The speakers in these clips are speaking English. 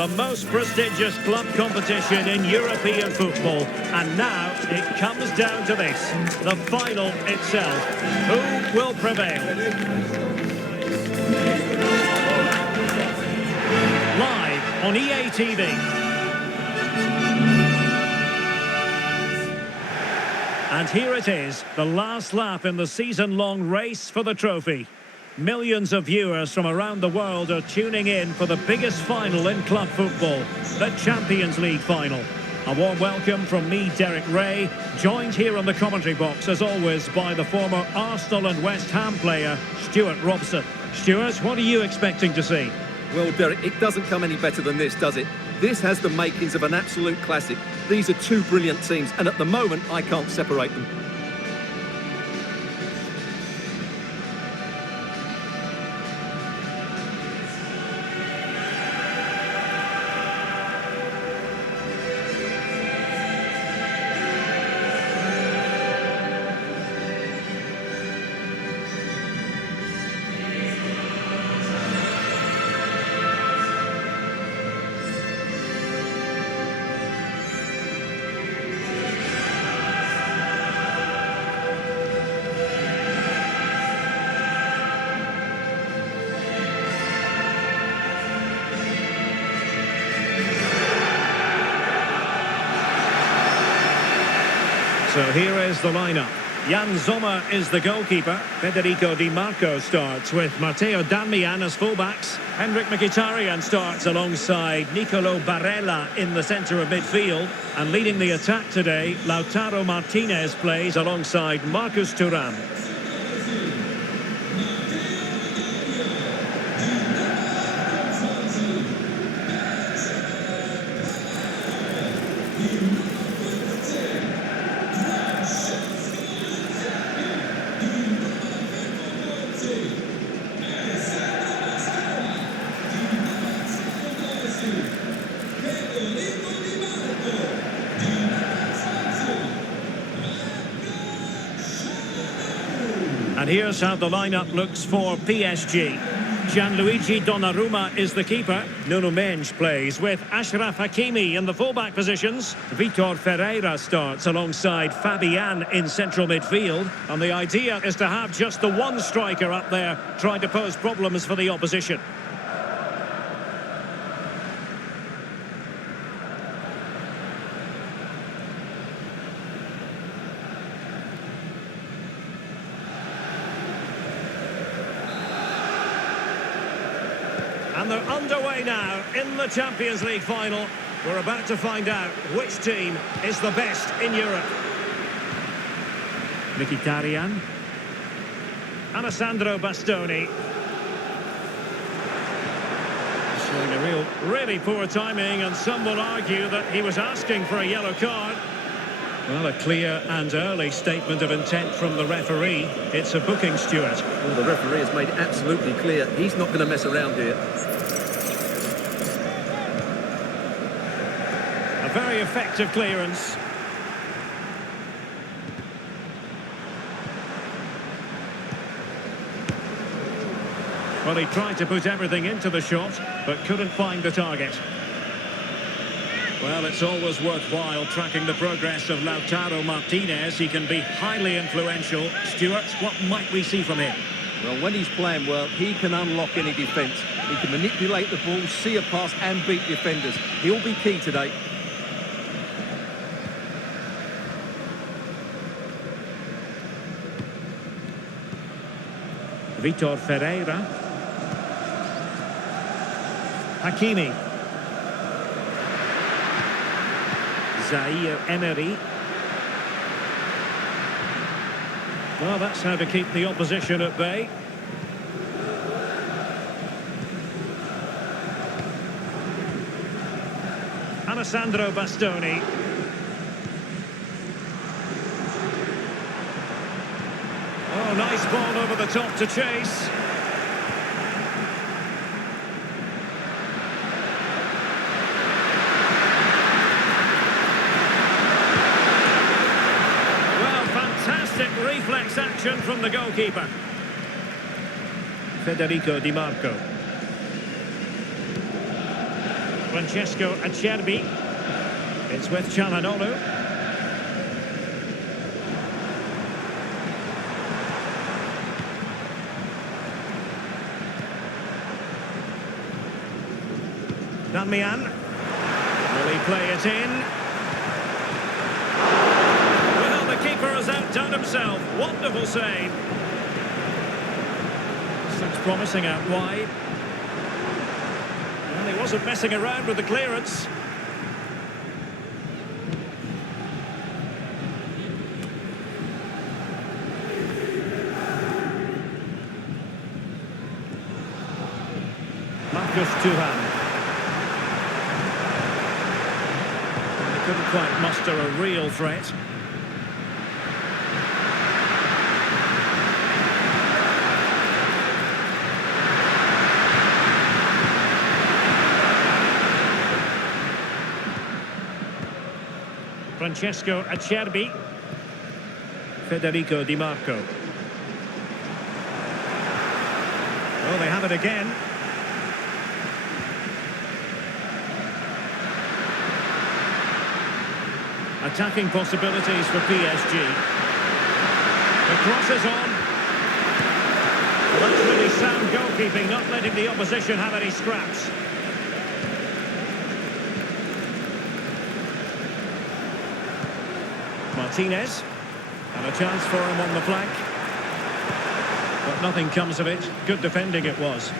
the most prestigious club competition in European football. And now it comes down to this, the final itself. Who will prevail? Live on EA TV. And here it is, the last lap in the season-long race for the trophy. Millions of viewers from around the world are tuning in for the biggest final in club football, the Champions League final. A warm welcome from me, Derek Ray, joined here in the commentary box, as always, by the former Arsenal and West Ham player, Stuart Robson. Stuart, what are you expecting to see? Well, Derek, it doesn't come any better than this, does it? This has the makings of an absolute classic. These are two brilliant teams, and at the moment, I can't separate them. So here is the lineup. Jan Sommer is the goalkeeper. Federico Di Marco starts with Matteo Darmian as fullbacks. Henrik Mkhitaryan starts alongside Nicolo Barella in the centre of midfield. And leading the attack today, Lautaro Martinez plays alongside Marcus Thuram. And here's how the lineup looks for PSG. Gianluigi Donnarumma is the keeper. Nuno Mendes plays with Achraf Hakimi in the fullback positions. Vitor Ferreira starts alongside Fabian in central midfield. And the idea is to have just the one striker up there trying to pose problems for the opposition. And they're underway now in the Champions League final. We're about to find out which team is the best in Europe. Mkhitaryan. Alessandro Bastoni. Showing a really poor timing, and some will argue that he was asking for a yellow card. Well, a clear and early statement of intent from the referee. It's a booking, Stuart. Well, the referee has made it absolutely clear he's not going to mess around here. A very effective clearance. Well, he tried to put everything into the shot, but couldn't find the target. Well, it's always worthwhile tracking the progress of Lautaro Martinez. He can be highly influential. Stuart, what might we see from him? Well, when he's playing well, he can unlock any defence. He can manipulate the ball, see a pass and beat defenders. He'll be key today. Vitor Ferreira. Hakimi. Zaire Emery. Well, that's how to keep the opposition at bay. Alessandro Bastoni. Oh, nice ball over the top to chase. Well, fantastic reflex action from the goalkeeper. Federico Di Marco. Francesco Acerbi. It's with Çalhanoğlu. Milan. Will he play it in? Well, the keeper has outdone himself. Wonderful save. This looks promising out wide. Well, he wasn't messing around with the clearance. Marcus Thuram. Couldn't quite muster a real threat. Francesco Acerbi. Federico Di Marco. Oh, they have it again. Attacking possibilities for PSG. The cross is on. Well, that's really sound goalkeeping, not letting the opposition have any scraps. Martinez. And a chance for him on the flank. But nothing comes of it. Good defending it was.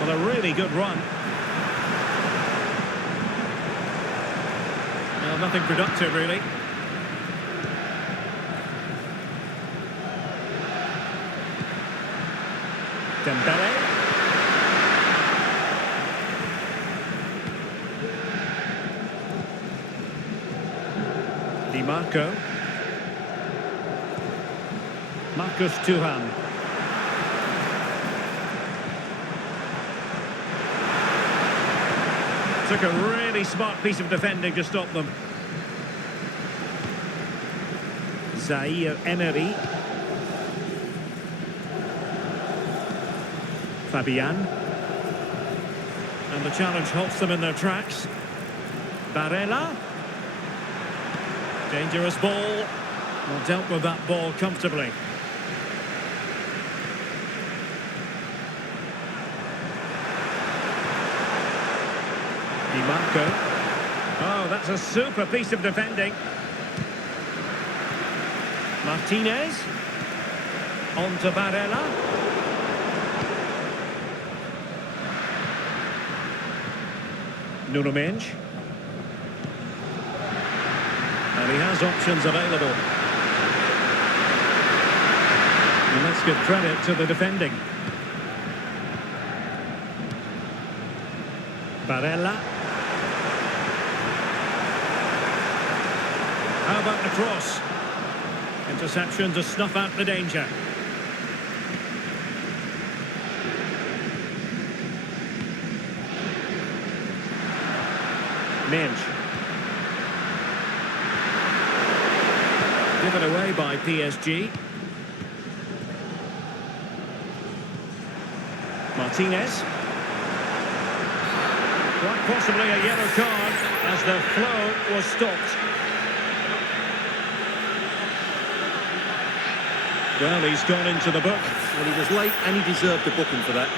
Well, a really good run. Well, nothing productive, really. Dembele. Di Marco. Marcus Thuram. Took a really smart piece of defending to stop them. Zaire Emery. Fabian. And the challenge halts them in their tracks. Barella. Dangerous ball. Well, dealt with that ball comfortably. Di Marco. Oh, that's a super piece of defending. Martinez. On to Barella. Nuno Mendes. And he has options available. And let's give credit to the defending. Barella. How about the cross? Interception to snuff out the danger. Mendes. Given away by PSG. Martinez. Quite possibly a yellow card as the flow was stopped. Well, he's gone into the book. Well, he was late and he deserved a booking for that.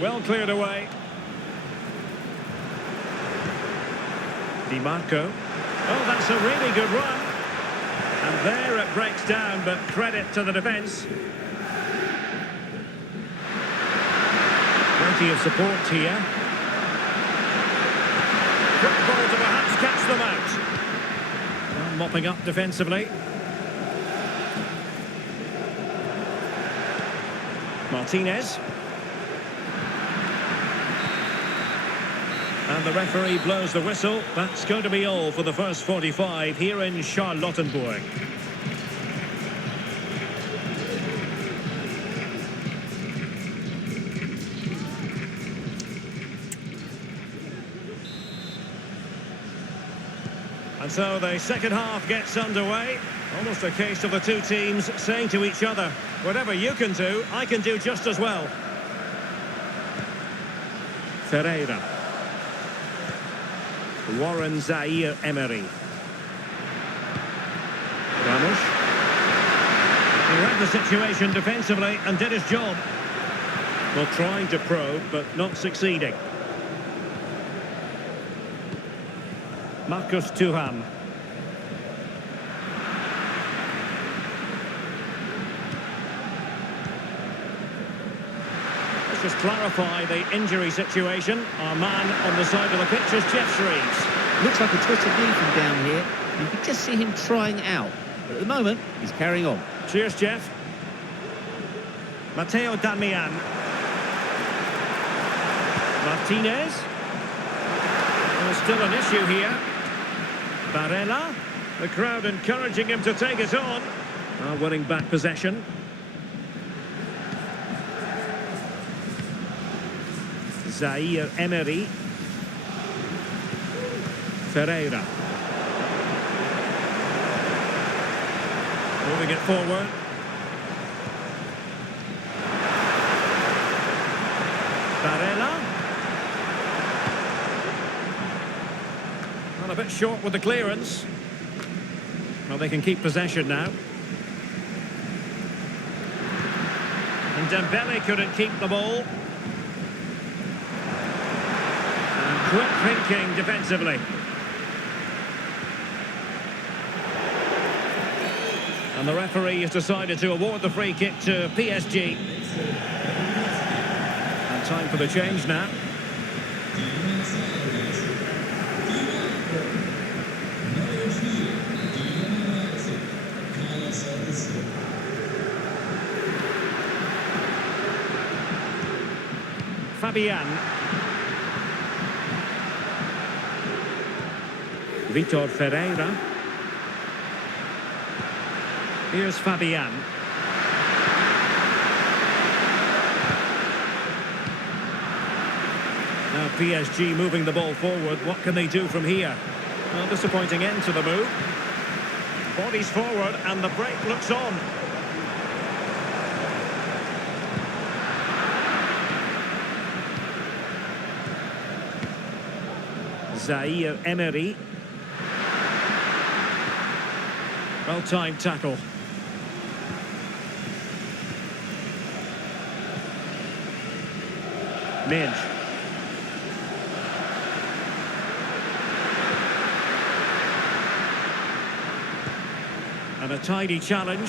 Well cleared away. Di Marco. Oh, that's a really good run. And there it breaks down, but credit to the defence. Plenty of support here. Quick ball to perhaps catch them out. Well, mopping up defensively. Martinez. And the referee blows the whistle. That's going to be all for the first 45 here in Charlottenburg. And so the second half gets underway. Almost a case of the two teams saying to each other, whatever you can do, I can do just as well. Ferreira. Warren Zaire-Emery. Ramos. He read the situation defensively and did his job. Well, trying to probe, but not succeeding. Marcus Thuram. Let's just clarify the injury situation. Our man on the side of the pitch is Jeff Shreves. Looks like a twisted knee from down here. You can just see him trying out. But at the moment, he's carrying on. Cheers, Jeff. Matteo Darmian. Martinez. There's still an issue here. Barella. The crowd encouraging him to take it on. Winning back possession. Zaire-Emery. Ferreira. Moving it forward. Barella. Well, a bit short with the clearance. Well, they can keep possession now. And Dembele couldn't keep the ball. And quick thinking defensively. And the referee has decided to award the free kick to PSG. And time for the change now. Fabian. Vitor Ferreira. Here's Fabian. Now PSG moving the ball forward. What can they do from here? Well, disappointing end to the move. Bodies forward and the break looks on. Zaire-Emery. Well-timed tackle. Midge. And a tidy challenge.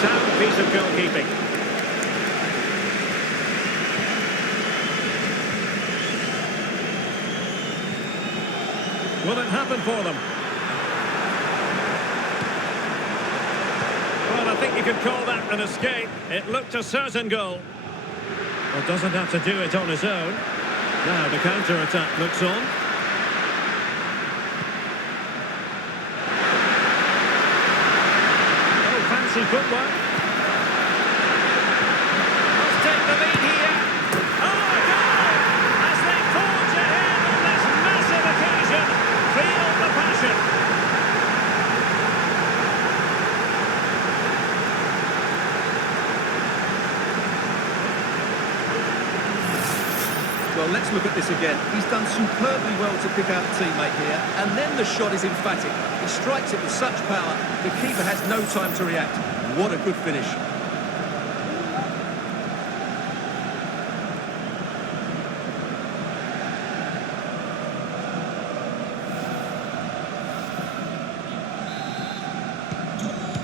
Sound piece of goalkeeping. Will it happen for them? Well, I think you could call that an escape. It looked a certain goal. Well, doesn't have to do it on his own. Now the counter-attack looks on. Oh, fancy footwork. Must take the lead here. Oh, a goal! As they forge ahead on this massive occasion. Feel the passion. Well, let's look at this again. He's done superbly well to pick out a teammate here, and then the shot is emphatic. He strikes it with such power, the keeper has no time to react. What a good finish.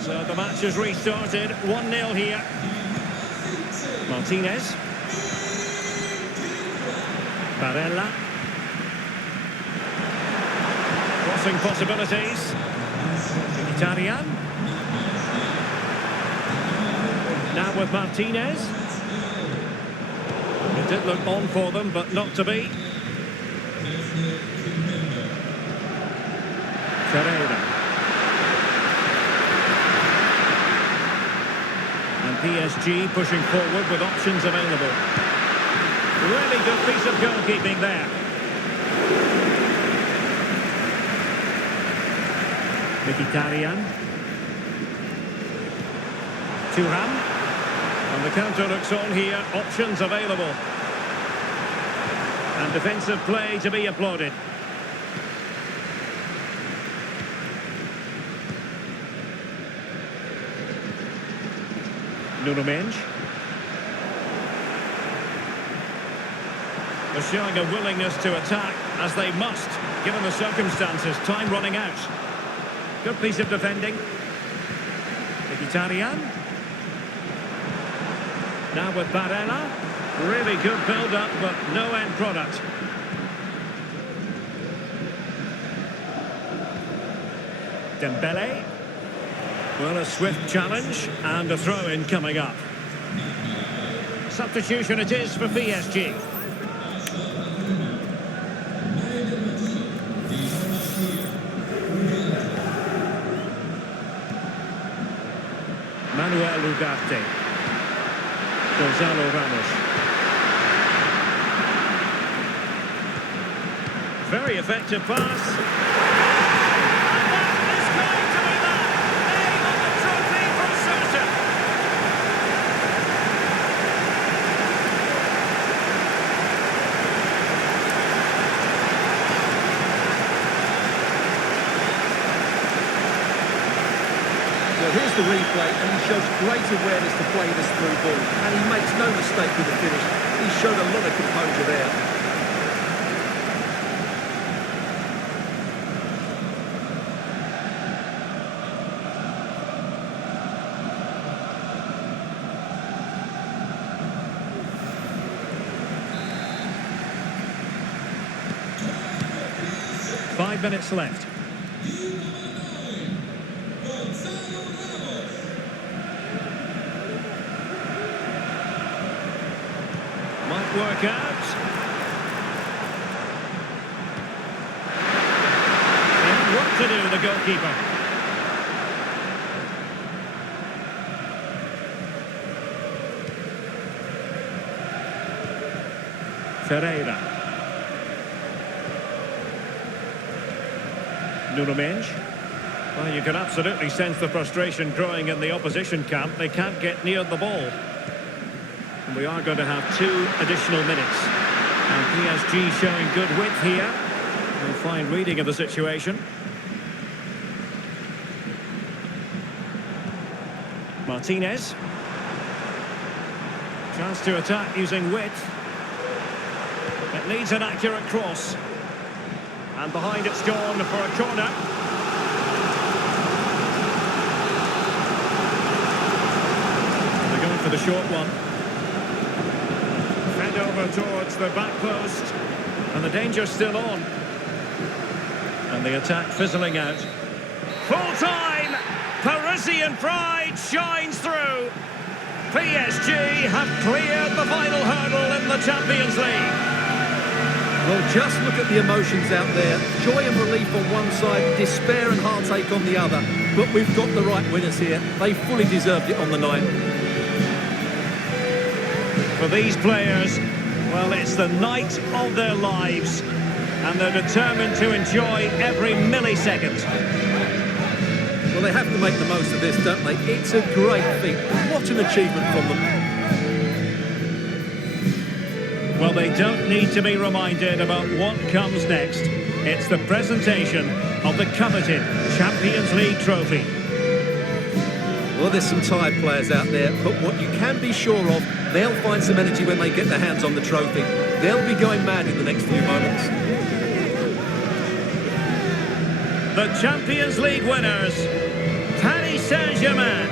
So the match has restarted. 1-0 here. Martinez. Barella. Crossing possibilities. Italian. Now with Martinez. It did look on for them, but not to be. Ferreira. And PSG pushing forward with options available. Really good piece of goalkeeping there. Mkhitaryan. Thuram. And the counter looks on here. Options available. And defensive play to be applauded. Nuno Mendes. They're showing a willingness to attack, as they must, given the circumstances. Time running out. Good piece of defending. Mkhitaryan. Now with Barella. Really good build-up, but no end product. Dembele. Well, a swift challenge and a throw-in coming up. Substitution it is for PSG. Manuel Ugarte. Gonzalo Ramos. Very effective pass. Here's the replay, and he shows great awareness to play this through ball, and he makes no mistake with the finish. He showed a lot of composure there. Five minutes left. Work out. He had work to do, the goalkeeper. Ferreira. Nuno Mendes. Well, you can absolutely sense the frustration growing in the opposition camp. They can't get near the ball. And we are going to have 2 additional minutes. And PSG showing good width here. A fine reading of the situation. Martinez. Chance to attack using width. It needs an accurate cross. And behind it's gone for a corner. They're going for the short one. Over towards the back post, and the danger's still on, and the attack fizzling out. Full time. Parisian pride shines through. PSG have cleared the final hurdle in the Champions League. Well, just look at the emotions out there. Joy and relief on one side, despair and heartache on the other. But we've got the right winners here. They fully deserved it on the night. For these players, well, it's the night of their lives, and they're determined to enjoy every millisecond. Well, they have to make the most of this, don't they? It's a great feat. What an achievement from them. Well, they don't need to be reminded about what comes next. It's the presentation of the coveted Champions League trophy. Well, there's some tired players out there, but what you can be sure of, they'll find some energy when they get their hands on the trophy. They'll be going mad in the next few moments. The Champions League winners, Paris Saint-Germain.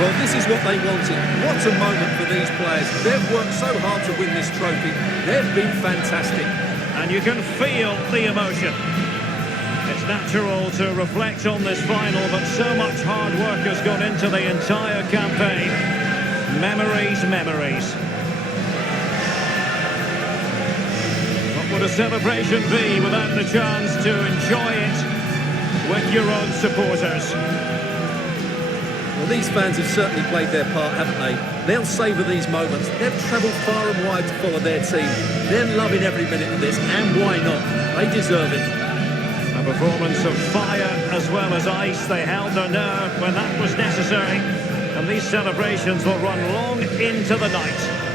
Well, this is what they wanted. What a moment for these players. They've worked so hard to win this trophy. They've been fantastic. And you can feel the emotion. It's natural to reflect on this final, but so much hard work has gone into the entire campaign. Memories, memories. What would a celebration be without the chance to enjoy it with your own supporters? Well, these fans have certainly played their part, haven't they? They'll savour these moments. They've travelled far and wide to follow their team. They're loving every minute of this, and why not? They deserve it. A performance of fire as well as ice. They held their nerve when that was necessary. And these celebrations will run long into the night.